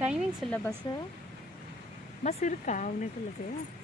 Timings இல்லை bus bus இருக்கா? உனக்குள்ளது driving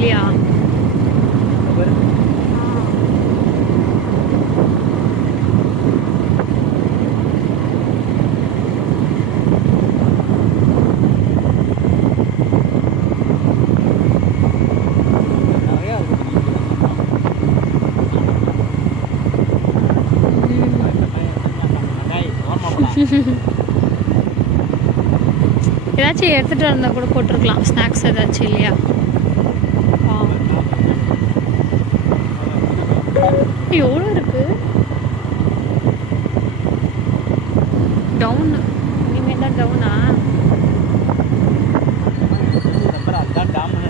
இல்லையா? ஏதாச்சும் எடுத்துகிட்டு வந்தால் கூட போட்டிருக்கலாம். ஸ்நாக்ஸ் ஏதாச்சும் இல்லையா? எவ்வளோ இருக்கு? டவுன் இனிமேல் தான் டவுனா அதான்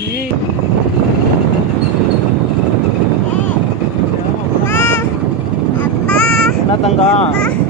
있지. 엄마, 아빠. 나단가.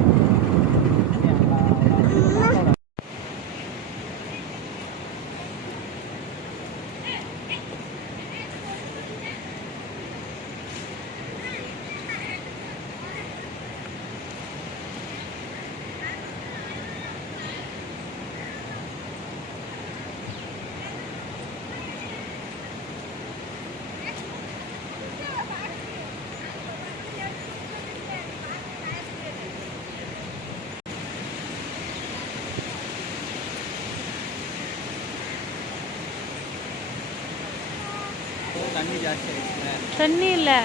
தண்ணி இல்லை.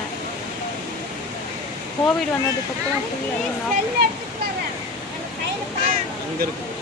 கோவிட் வந்ததுக்கப்புறம் ஃபுல்லாக அங்கே இருக்கு.